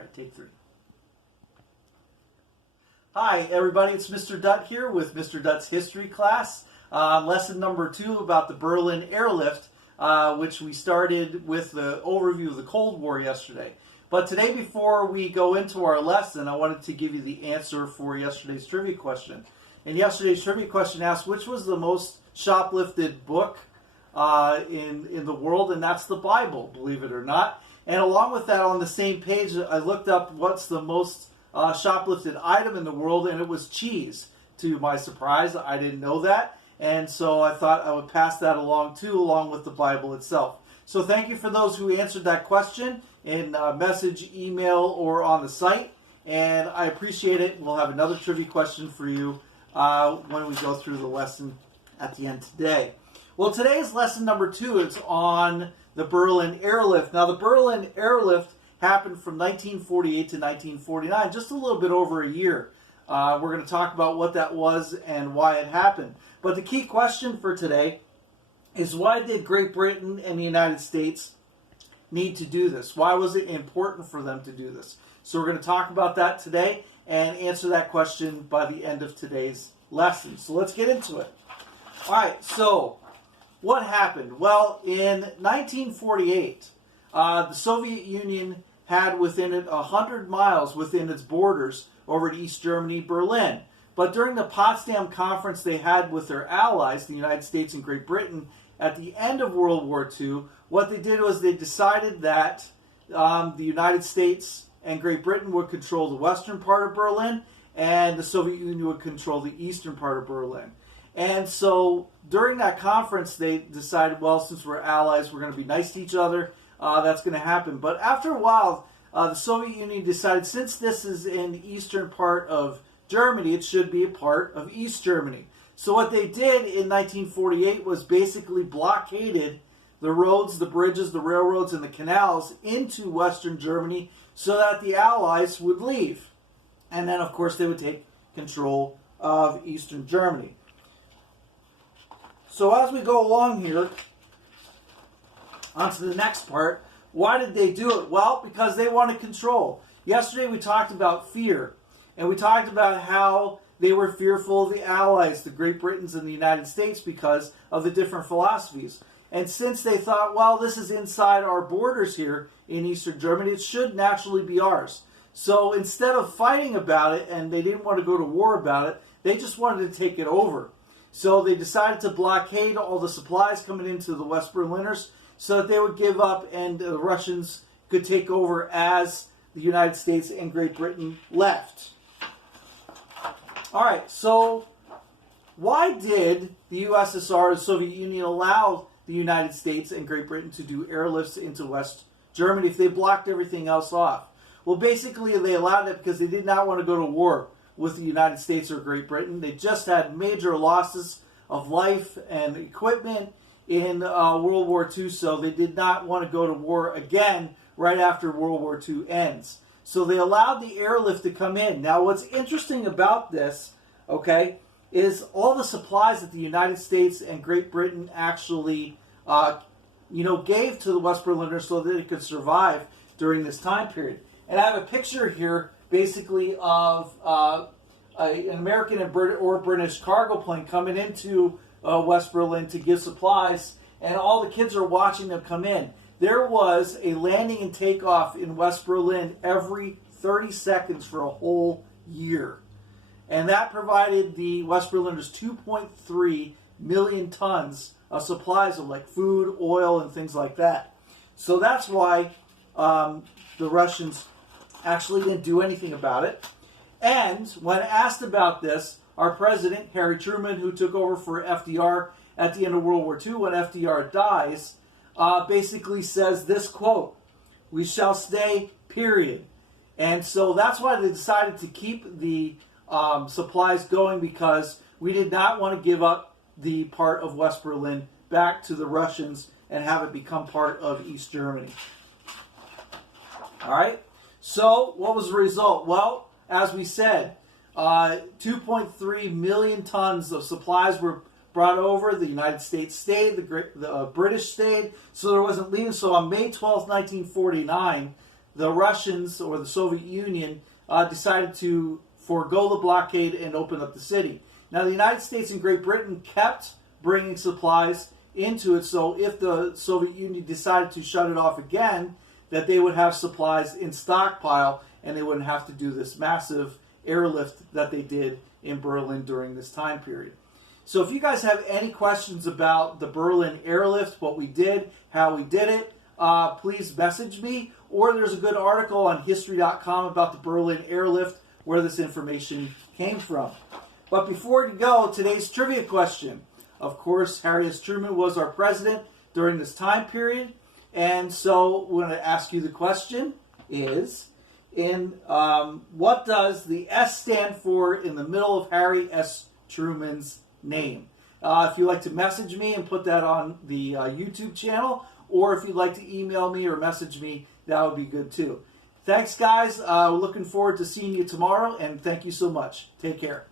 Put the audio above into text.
All right, take 3. Hi, everybody. It's Mr. Dutt here with Mr. Dutt's history class. Lesson number 2 about the Berlin Airlift, which we started with the overview of the Cold War yesterday. But today, before we go into our lesson, I wanted to give you the answer for yesterday's trivia question. And yesterday's trivia question asked, which was the most shoplifted book in the world? And that's the Bible, believe it or not. And along with that, on the same page, I looked up what's the most shoplifted item in the world, and it was cheese. To my surprise, I didn't know that. And so I thought I would pass that along too, along with the Bible itself. So thank you for those who answered that question in message, email, or on the site. And I appreciate it. We'll have another trivia question for you when we go through the lesson at the end today. Well, today's lesson number 2 is on the Berlin Airlift. Now, the Berlin Airlift happened from 1948 to 1949, just a little bit over a year. We're going to talk about what that was and why it happened. But the key question for today is, why did Great Britain and the United States need to do this? Why was it important for them to do this? So we're going to talk about that today and answer that question by the end of today's lesson. So let's get into it. All right, so what happened? Well, in 1948, the Soviet Union had within it 100 miles within its borders over to East Germany, Berlin. But during the Potsdam Conference they had with their allies, the United States and Great Britain, at the end of World War II, what they did was they decided that the United States and Great Britain would control the western part of Berlin, and the Soviet Union would control the eastern part of Berlin. And so during that conference, they decided, well, since we're allies, we're going to be nice to each other. That's going to happen. But after a while, the Soviet Union decided, since this is in the eastern part of Germany, it should be a part of East Germany. So what they did in 1948 was basically blockaded the roads, the bridges, the railroads, and the canals into Western Germany so that the Allies would leave. And then, of course, they would take control of Eastern Germany. So as we go along here, on to the next part, why did they do it? Well, because they wanted control. Yesterday we talked about fear, and we talked about how they were fearful of the Allies, the Great Britons and the United States, because of the different philosophies. And since they thought, well, this is inside our borders here in Eastern Germany, it should naturally be ours. So instead of fighting about it, and they didn't want to go to war about it, they just wanted to take it over. So they decided to blockade all the supplies coming into the West Berliners so that they would give up and the Russians could take over as the United States and Great Britain left. All right, so why did the USSR, the Soviet Union, allow the United States and Great Britain to do airlifts into West Germany if they blocked everything else off? Well, basically they allowed it because they did not want to go to war with the United States or Great Britain. They just had major losses of life and equipment in World War II, so they did not want to go to war again right after World War II ends. So they allowed the airlift to come in. Now, what's interesting about this, okay, is all the supplies that the United States and Great Britain actually, gave to the West Berliners so that they could survive during this time period. And I have a picture here, basically, of an American or British cargo plane coming into West Berlin to give supplies, and all the kids are watching them come in. There was a landing and takeoff in West Berlin every 30 seconds for a whole year. And that provided the West Berliners 2.3 million tons of supplies of like food, oil, and things like that. So that's why the Russians actually didn't do anything about it. And when asked about this, our president, Harry Truman, who took over for FDR at the end of World War II, when FDR dies, basically says this quote, "We shall stay, period." And so that's why they decided to keep the supplies going, because we did not want to give up the part of West Berlin back to the Russians and have it become part of East Germany. All right? So what was the result? Well, as we said, 2.3 million tons of supplies were brought over. The United States stayed, the British stayed, so there wasn't leaving. So on May 12, 1949, the Russians or the Soviet Union decided to forego the blockade and open up the city. Now, the United States and Great Britain kept bringing supplies into it, so if the Soviet Union decided to shut it off again, that they would have supplies in stockpile and they wouldn't have to do this massive airlift that they did in Berlin during this time period. So if you guys have any questions about the Berlin airlift, what we did, how we did it, please message me. Or there's a good article on history.com about the Berlin airlift where this information came from. But before we go, today's trivia question. Of course, Harry S. Truman was our president during this time period. And so we're going to ask you the question is, what does the S stand for in the middle of Harry S. Truman's name? If you'd like to message me and put that on the YouTube channel, or if you'd like to email me or message me, that would be good too. Thanks, guys. We're looking forward to seeing you tomorrow, and thank you so much. Take care.